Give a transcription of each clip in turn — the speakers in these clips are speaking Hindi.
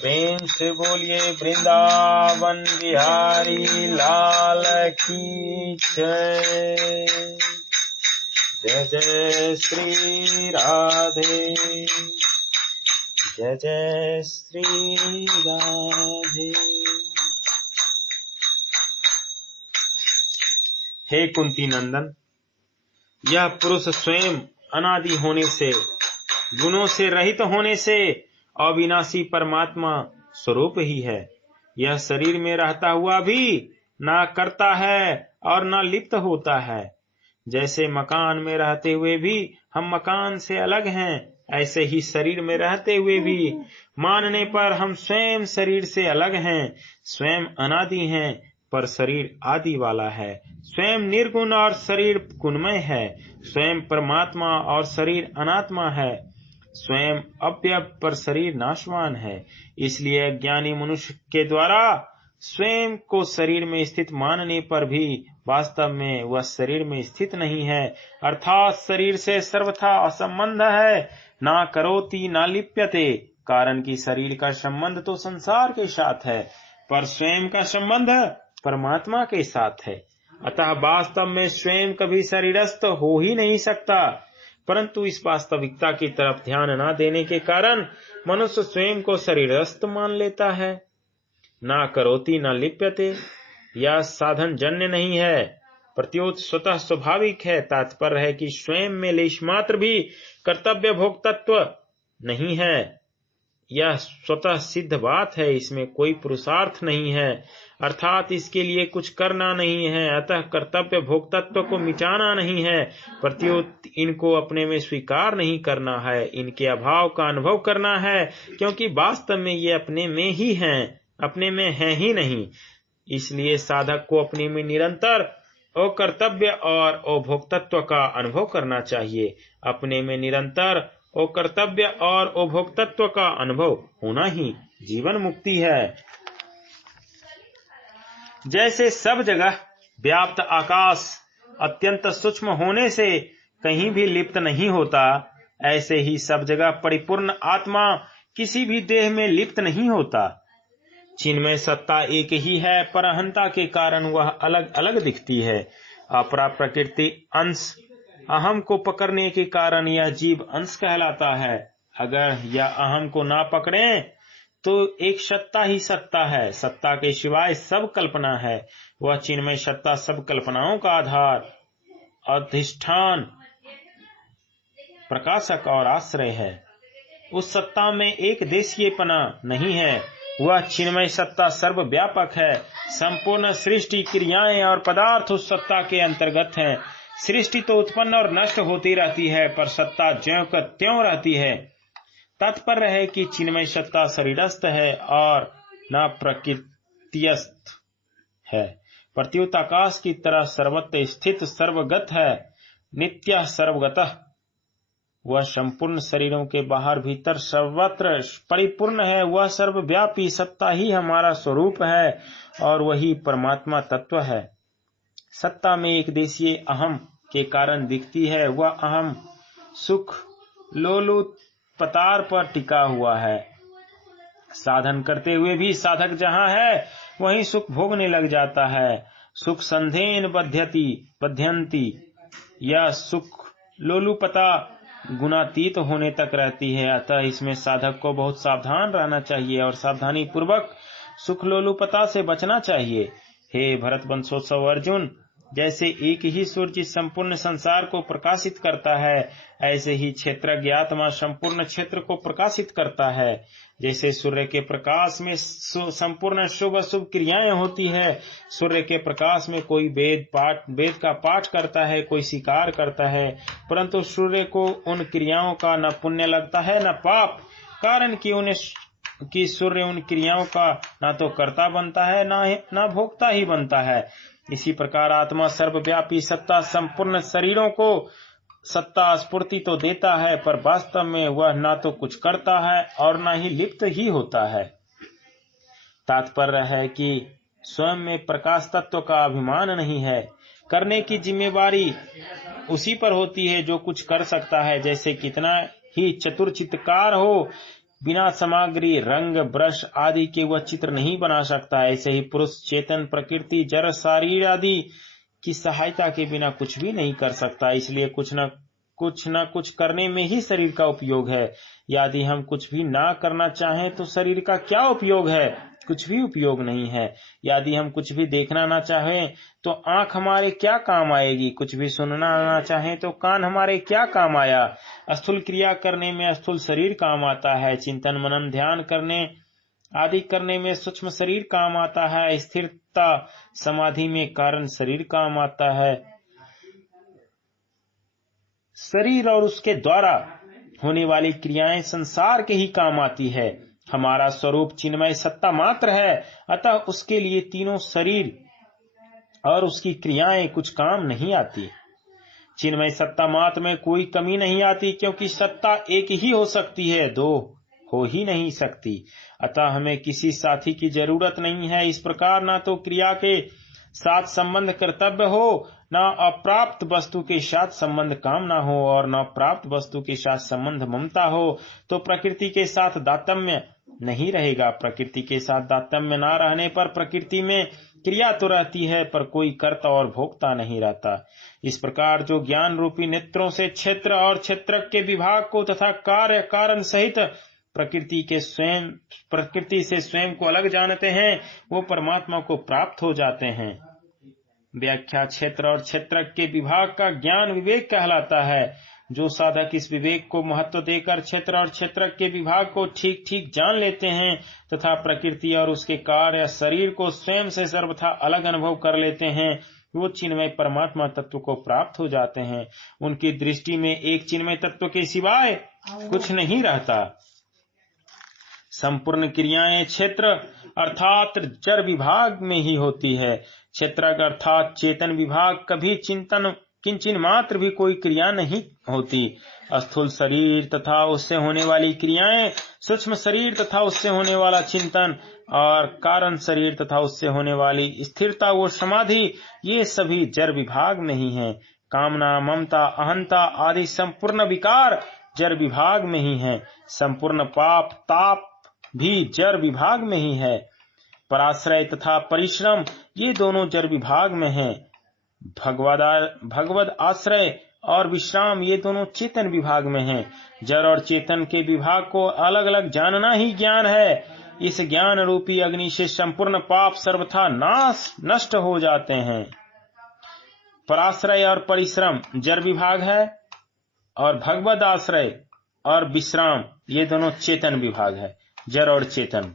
प्रेम से बोलिए वृंदावन बिहारी लाल की जय। जय जय श्री राधे, जय जय श्री राधे। हे कुंती नंदन, यह पुरुष स्वयं अनादि होने से, गुणों से रहित होने से अविनाशी परमात्मा स्वरूप ही है। यह शरीर में रहता हुआ भी ना करता है और ना लिप्त होता है। जैसे मकान में रहते हुए भी हम मकान से अलग हैं, ऐसे ही शरीर में रहते हुए भी मानने पर हम स्वयं शरीर से अलग हैं। स्वयं अनादि हैं पर शरीर आदि वाला है। स्वयं निर्गुण और शरीर गुणमय है। स्वयं परमात्मा और शरीर अनात्मा है। स्वयं अव्यय पर शरीर नाशवान है। इसलिए अज्ञानी मनुष्य के द्वारा स्वयं को शरीर में स्थित मानने पर भी वास्तव में वह शरीर में स्थित नहीं है, अर्थात शरीर से सर्वथा असंबंध है। ना करोति ना लिप्यते, कारण कि शरीर का संबंध तो संसार के साथ है, पर स्वयं का संबंध परमात्मा के साथ है। अतः वास्तव में स्वयं कभी शरीरस्थ हो ही नहीं सकता। परंतु इस वास्तविकता की तरफ ध्यान न देने के कारण मनुष्य स्वयं को शरीरस्थ मान लेता है। ना करोति न लिप्यते, यह साधन जन्य नहीं है, प्रत्युत स्वतः स्वाभाविक है। तात्पर्य है कि स्वयं में लेश मात्र भी कर्तव्य भोक्तत्व नहीं है। यह स्वतः सिद्ध बात है, इसमें कोई पुरुषार्थ नहीं है, अर्थात इसके लिए कुछ करना नहीं है। अतः कर्तव्य भोक्तत्व को मिटाना नहीं है, प्रत्युत इनको अपने में स्वीकार नहीं करना है, इनके अभाव का अनुभव करना है, क्योंकि वास्तव में ये अपने में ही हैं, अपने में हैं ही नहीं। इसलिए साधक को अपने में निरंतर अकर्तव्य और अभोक्तत्व का अनुभव करना चाहिए। अपने में निरंतर अकर्तव्य और अभोक्तत्व का अनुभव होना ही जीवन मुक्ति है। जैसे सब जगह व्याप्त आकाश अत्यंत सूक्ष्म होने से कहीं भी लिप्त नहीं होता, ऐसे ही सब जगह परिपूर्ण आत्मा किसी भी देह में लिप्त नहीं होता। चिन्मय सत्ता एक ही है, पर अहंता के कारण वह अलग अलग दिखती है। अपरा प्रकृति अंश अहम को पकड़ने के कारण यह जीव अंश कहलाता है। अगर यह अहम को ना पकड़े तो एक सत्ता ही सत्ता है। सत्ता के सिवाय सब कल्पना है। वह चिन्मय सत्ता सब कल्पनाओं का आधार, अधिष्ठान, प्रकाशक और आश्रय है। उस सत्ता में एक देशीयपना नहीं है। वह चिन्मय सत्ता सर्वव्यापक है। संपूर्ण सृष्टि, क्रियाएं और पदार्थ उस सत्ता के अंतर्गत हैं। सृष्टि तो उत्पन्न और नष्ट होती रहती है, पर सत्ता ज्यों का त्यों रहती है। तात्पर्य है कि चिन्मय सत्ता शरीरस्थ है और न प्रकृतिस्थ है। प्रत्युत आकाश की तरह सर्वत्र स्थित सर्वगत है, नित्य सर्वगतः। वह संपूर्ण शरीरों के बाहर भीतर सर्वत्र परिपूर्ण है। वह सर्वव्यापी सत्ता ही हमारा स्वरूप है और वही परमात्मा तत्व है। सत्ता में एक देशीय अहम के कारण दिखती है। वह अहम सुख लोलुप पतार पर टिका हुआ है। साधन करते हुए भी साधक जहाँ है वहीं सुख भोगने लग जाता है। सुख संधेन बध्यंती, यह सुख लोलुपता गुणातीत होने तक रहती है। अतः इसमें साधक को बहुत सावधान रहना चाहिए और सावधानी पूर्वक सुख लोलुपता से बचना चाहिए। हे भरत वंशोत्सव अर्जुन, जैसे एक ही सूर्य संपूर्ण संसार को प्रकाशित करता है, ऐसे ही क्षेत्रज्ञ आत्मा संपूर्ण क्षेत्र को प्रकाशित करता है। जैसे सूर्य के प्रकाश में संपूर्ण शुभ अशुभ क्रियाएं होती है, सूर्य के प्रकाश में कोई वेद का पाठ करता है, कोई शिकार करता है, परंतु सूर्य को उन क्रियाओं का न पुण्य लगता है न पाप, कारण कि सूर्य उन क्रियाओं का न तो कर्ता बनता है न भोक्ता ही बनता है। इसी प्रकार आत्मा सर्वव्यापी सत्ता संपूर्ण शरीरों को सत्ता स्फूर्ति तो देता है, पर वास्तव में वह न तो कुछ करता है और न ही लिप्त ही होता है। तात्पर्य है कि स्वयं में प्रकाश तत्व का अभिमान नहीं है। करने की जिम्मेवारी उसी पर होती है जो कुछ कर सकता है। जैसे कितना ही चतुर चित्रकार हो, बिना सामग्री, रंग, ब्रश आदि के वह चित्र नहीं बना सकता। ऐसे ही पुरुष चेतन प्रकृति जड़ शरीर आदि की सहायता के बिना कुछ भी नहीं कर सकता। इसलिए कुछ न कुछ करने में ही शरीर का उपयोग है। यदि हम कुछ भी ना करना चाहें तो शरीर का क्या उपयोग है? कुछ भी उपयोग नहीं है। यदि हम कुछ भी देखना ना चाहें तो आंख हमारे क्या काम आएगी? कुछ भी सुनना ना चाहें तो कान हमारे क्या काम आया? स्थूल क्रिया करने में स्थूल शरीर काम आता है। चिंतन मनन ध्यान करने आदि करने में सूक्ष्म शरीर काम आता है। स्थिरता समाधि में कारण शरीर काम आता है। शरीर और उसके द्वारा होने वाली क्रियाएं संसार के ही काम आती है। हमारा स्वरूप चिन्मय सत्ता मात्र है, अतः उसके लिए तीनों शरीर और उसकी क्रियाएं कुछ काम नहीं आती। चिन्मय सत्ता मात्र में कोई कमी नहीं आती, क्योंकि सत्ता एक ही हो सकती है, दो हो ही नहीं सकती। अतः हमें किसी साथी की जरूरत नहीं है। इस प्रकार न तो क्रिया के साथ संबंध कर्तव्य हो, न अप्राप्त वस्तु के साथ संबंध कामना हो, और न प्राप्त वस्तु के साथ संबंध ममता हो, तो प्रकृति के साथ दातम्य नहीं रहेगा। प्रकृति के साथ दातम्य न रहने पर प्रकृति में क्रिया तो रहती है, पर कोई कर्ता और भोक्ता नहीं रहता। इस प्रकार जो ज्ञान रूपी नेत्रों से क्षेत्र और क्षेत्रज्ञ के विभाग को तथा कार्य कारण सहित प्रकृति से स्वयं को अलग जानते हैं, वो परमात्मा को प्राप्त हो जाते हैं। व्याख्या क्षेत्र और क्षेत्रज्ञ के विभाग का ज्ञान विवेक कहलाता है। जो साधक इस विवेक को महत्व देकर क्षेत्र और क्षेत्रज्ञ के विभाग को ठीक ठीक जान लेते हैं तथा प्रकृति और उसके कार्य शरीर को स्वयं से सर्वथा अलग अनुभव कर लेते हैं, वो चिन्मय परमात्मा तत्व को प्राप्त हो जाते हैं। उनकी दृष्टि में एक चिन्मय तत्व के सिवाय कुछ नहीं रहता। संपूर्ण क्रियाएं क्षेत्र अर्थात जड़ विभाग में ही होती है। क्षेत्रज्ञ अर्थात चेतन विभाग कभी चिंतन किंचिन मात्र भी कोई क्रिया नहीं होती। स्थूल शरीर तथा उससे होने वाली क्रियाएं, सूक्ष्म शरीर तथा उससे होने वाला चिंतन, और कारण शरीर तथा उससे होने वाली स्थिरता व समाधि, ये सभी जड़ विभाग में ही है। कामना, ममता, अहंता आदि संपूर्ण विकार जड़ विभाग में ही है। संपूर्ण पाप ताप भी जड़ विभाग में ही है। पराश्रय तथा परिश्रम ये दोनों जड़ विभाग में हैं। भगवद आश्रय और विश्राम ये दोनों चेतन विभाग में हैं। जड़ और चेतन के विभाग को अलग अलग जानना ही ज्ञान है। इस ज्ञान रूपी अग्नि से संपूर्ण पाप सर्वथा नष्ट हो जाते हैं। पराश्रय और परिश्रम जड़ विभाग है, और भगवद आश्रय और विश्राम ये दोनों चेतन विभाग है। जड़ और चेतन,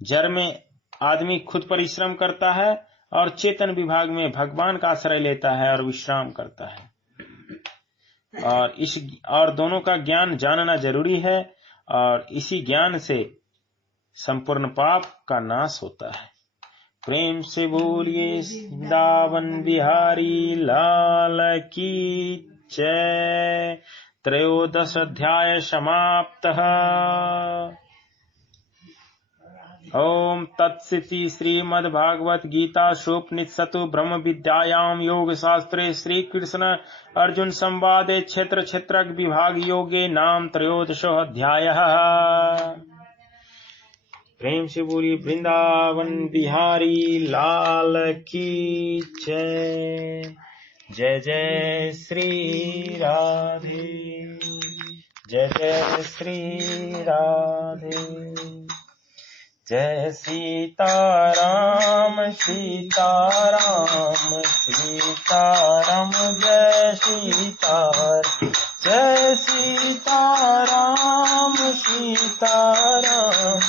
जड़ में आदमी खुद परिश्रम करता है और चेतन विभाग में भगवान का आश्रय लेता है और विश्राम करता है। और दोनों का ज्ञान जानना जरूरी है, और इसी ज्ञान से संपूर्ण पाप का नाश होता है। प्रेम से बोलिए वृंदावन बिहारी लाल की जय। 13 अध्याय समाप्तः। ओम तत्सिति श्रीमद्भागवत गीता उपनिषत्सु ब्रह्म विद्यायां योग शास्त्रे श्री कृष्ण अर्जुन संवादे क्षेत्र क्षेत्रज्ञ विभाग योगे नाम 13 अध्यायः। प्रेम से बोली वृंदावन बिहारी लाल की जय। जय जय श्री राधे, जय जय श्री राधे। जय सीताराम सीताराम सीताराम जय सीताराम, जय सीताराम सीताराम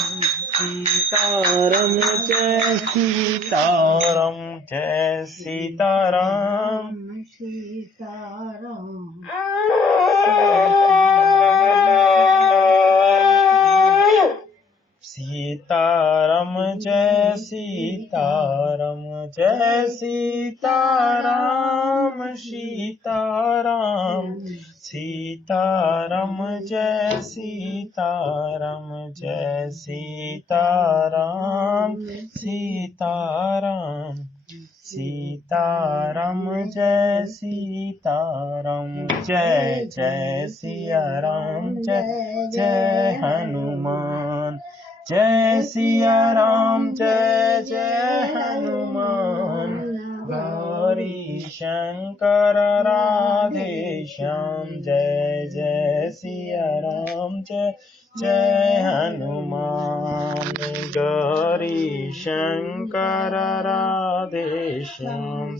सीताराम जय सीताराम, जय सीताराम सीताराम। सीताराम जय सीताराम, जय सीताराम सीताराम सीताराम जय सीताराम, जय सीताराम सीताराम सीताराम जय सीताराम। सीताराम। जय जय सिया राम, जय जय हनुमान। जय सिया राम, जय जय हनुमान। गौरी शंकर राधे श्याम। जय जय सिया राम, जय जय हनुमान। गौरी शंकर राधे श्याम।